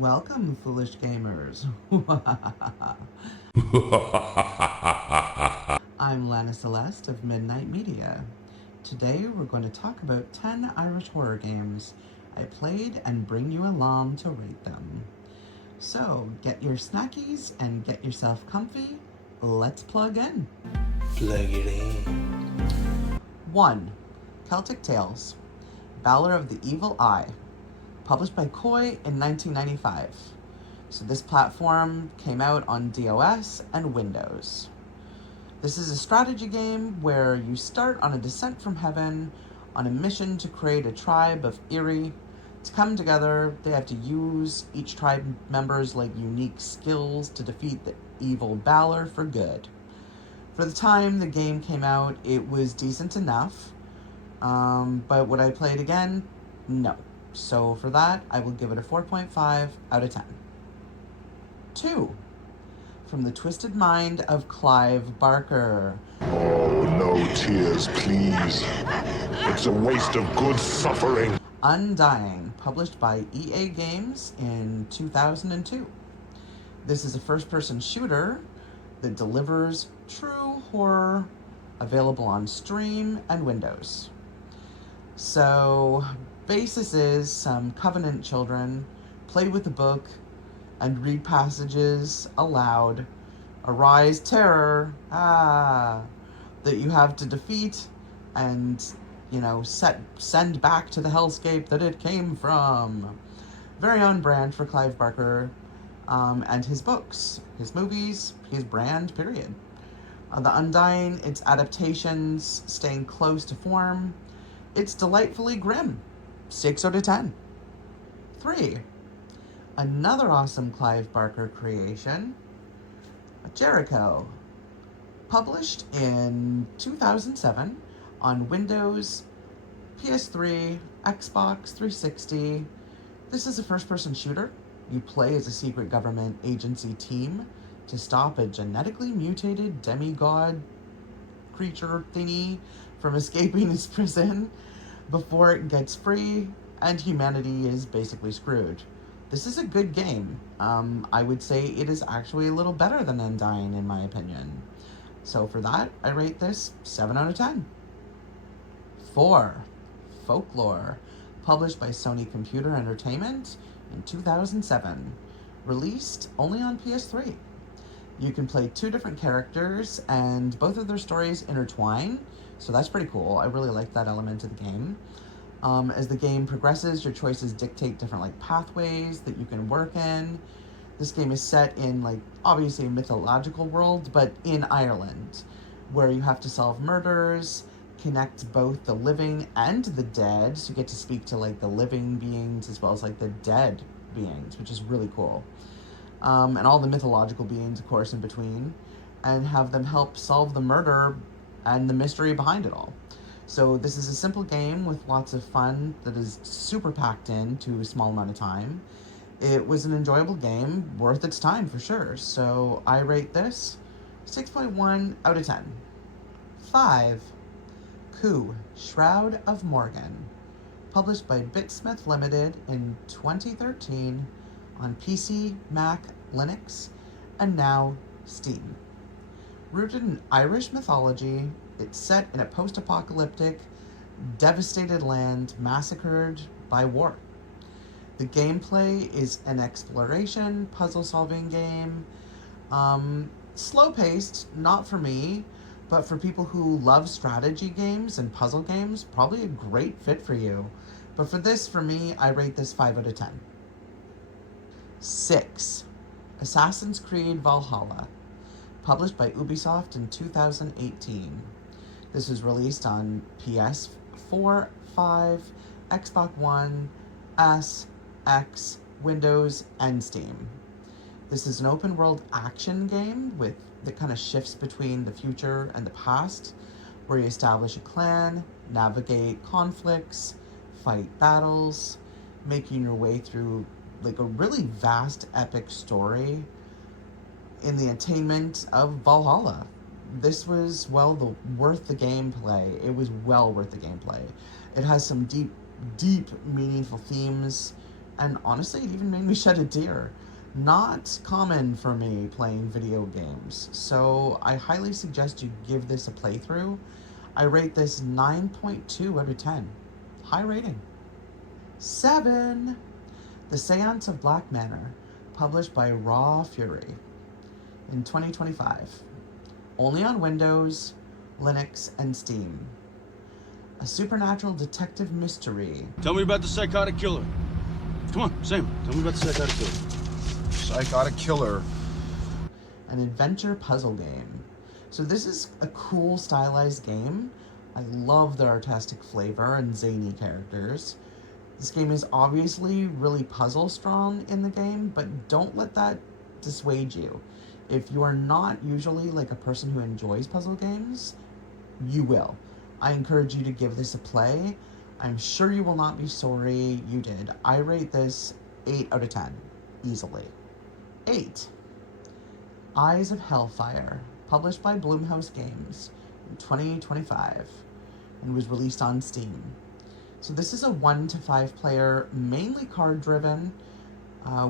Welcome, foolish gamers. I'm Lana Celeste of Midnight Media. Today we're going to talk about 10 Irish horror games I played and bring you along to rate them. So get your snackies and get yourself comfy. Let's plug in. Plug it in. 1. Celtic Tales, Valor of the Evil Eye, published by Koei in 1995. So this platform came out on DOS and Windows. This is a strategy game where you start on a descent from heaven on a mission to create a tribe of Eerie. To come together, they have to use each tribe member's unique skills to defeat the evil Balor for good. For the time the game came out, it was decent enough. But would I play it again? No. So for that, I will give it a 4.5 out of 10. 2. From the Twisted Mind of Clive Barker. Oh, no tears, please. It's a waste of good suffering. Undying, published by EA Games in 2002. This is a first-person shooter that delivers true horror, available on Steam and Windows. So, basis is some Covenant children play with the book and read passages aloud. Arise terror, that you have to defeat and, send back to the hellscape that it came from. Very on brand for Clive Barker and his books, his movies, his brand, period. The Undying, its adaptations staying close to form. It's delightfully grim. 6 out of 10. 3. Another awesome Clive Barker creation, Jericho, published in 2007 on Windows, PS3, Xbox 360. This is a first-person shooter. You play as a secret government agency team to stop a genetically mutated demigod creature thingy from escaping his prison before it gets free, and humanity is basically screwed. This is a good game. I would say it is actually a little better than Undying in my opinion. So for that, I rate this 7 out of 10. 4. Folklore, published by Sony Computer Entertainment in 2007. Released only on PS3. You can play 2 different characters and both of their stories intertwine, so that's pretty cool. I really like that element of the game. As the game progresses, your choices dictate different pathways that you can work in. This game is set in obviously a mythological world, but in Ireland, where you have to solve murders, connect both the living and the dead, so you get to speak to the living beings as well as the dead beings, which is really cool. And all the mythological beings, of course, in between, and have them help solve the murder and the mystery behind it all. So this is a simple game with lots of fun that is super packed into a small amount of time. It was an enjoyable game, worth its time for sure. So I rate this 6.1 out of 10. 5. Coup, Shroud of Morgan, published by Bitsmith Limited in 2013 on PC, Mac, Linux, and now Steam. Rooted in Irish mythology, it's set in a post-apocalyptic, devastated land massacred by war. The gameplay is an exploration, puzzle-solving game. Slow-paced, not for me, but for people who love strategy games and puzzle games, probably a great fit for you. But for this, for me, I rate this 5 out of 10. 6. Assassin's Creed Valhalla, published by Ubisoft in 2018. This was released on PS4, 5, Xbox One, S, X, Windows, and Steam. This is an open-world action game that kind of shifts between the future and the past, where you establish a clan, navigate conflicts, fight battles, making your way through a really vast, epic story in the attainment of Valhalla. This was worth the gameplay. It was well worth the gameplay. It has some deep, meaningful themes and honestly, it even made me shed a tear. Not common for me playing video games, so I highly suggest you give this a playthrough. I rate this 9.2 out of 10. High rating. 7. The Seance of Black Manor, published by Raw Fury in 2025. Only on Windows, Linux, and Steam. A supernatural detective mystery. Tell me about the psychotic killer. Come on, Sam, tell me about the psychotic killer. Psychotic killer. An adventure puzzle game. So this is a cool stylized game. I love the artistic flavor and zany characters. This game is obviously really puzzle strong in the game, but don't let that dissuade you. If you are not usually like a person who enjoys puzzle games, you will. I encourage you to give this a play. I'm sure you will not be sorry you did. I rate this 8 out of 10, easily. 8. Eyes of Hellfire, published by Blumhouse Games in 2025, and was released on Steam. So this is a 1 to 5 player, mainly card driven,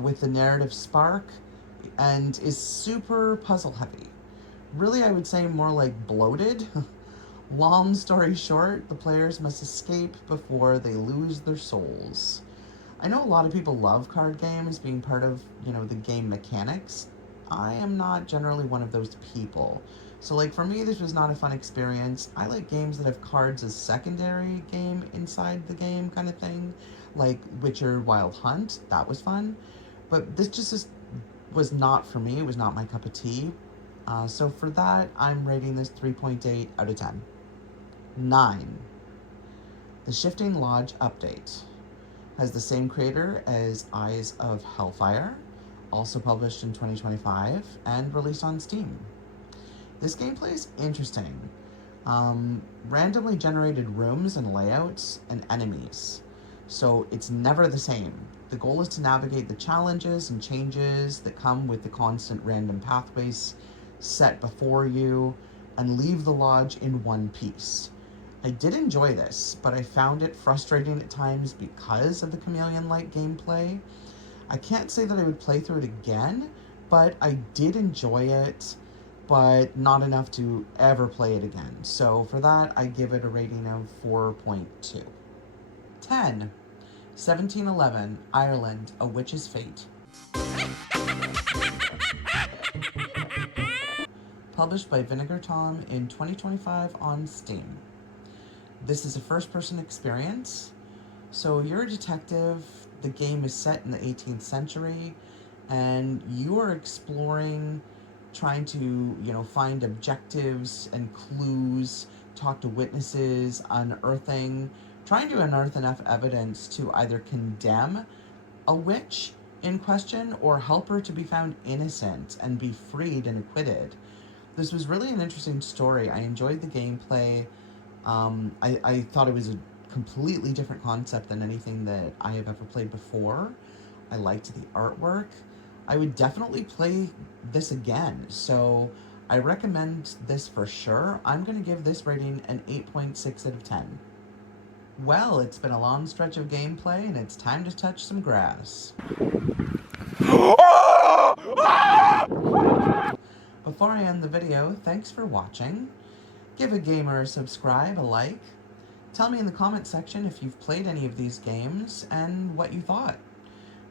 with the narrative spark, and is super puzzle heavy. Really, I would say more like bloated. Long story short, the players must escape before they lose their souls. I know a lot of people love card games being part of, the game mechanics. I am not generally one of those people. So like for me, this was not a fun experience. I like games that have cards as secondary game inside the game kind of thing. Like Witcher Wild Hunt, that was fun. But this just was not for me. It was not my cup of tea. So for that, I'm rating this 3.8 out of 10. 9. The Shifting Lodge update has the same creator as Eyes of Hellfire, also published in 2025 and released on Steam. This gameplay is interesting. Randomly generated rooms and layouts and enemies. So it's never the same. The goal is to navigate the challenges and changes that come with the constant random pathways set before you and leave the lodge in one piece. I did enjoy this, but I found it frustrating at times because of the chameleon-like gameplay. I can't say that I would play through it again, but I did enjoy it, but not enough to ever play it again. So for that, I give it a rating of 4.2. 10. 1711, Ireland, A Witch's Fate. Published by Vinegar Tom in 2025 on Steam. This is a first-person experience. So you're a detective, the game is set in the 18th century, and you are exploring, trying to, find objectives and clues, talk to witnesses, trying to unearth enough evidence to either condemn a witch in question or help her to be found innocent and be freed and acquitted. This was really an interesting story. I enjoyed the gameplay. I thought it was a completely different concept than anything that I have ever played before. I liked the artwork. I would definitely play this again, so I recommend this for sure. I'm going to give this rating an 8.6 out of 10. Well, it's been a long stretch of gameplay, and it's time to touch some grass. Before I end the video, thanks for watching. Give a gamer a subscribe, a like. Tell me in the comment section if you've played any of these games and what you thought.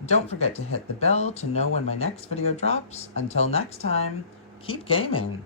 Don't forget to hit the bell to know when my next video drops. Until next time, keep gaming!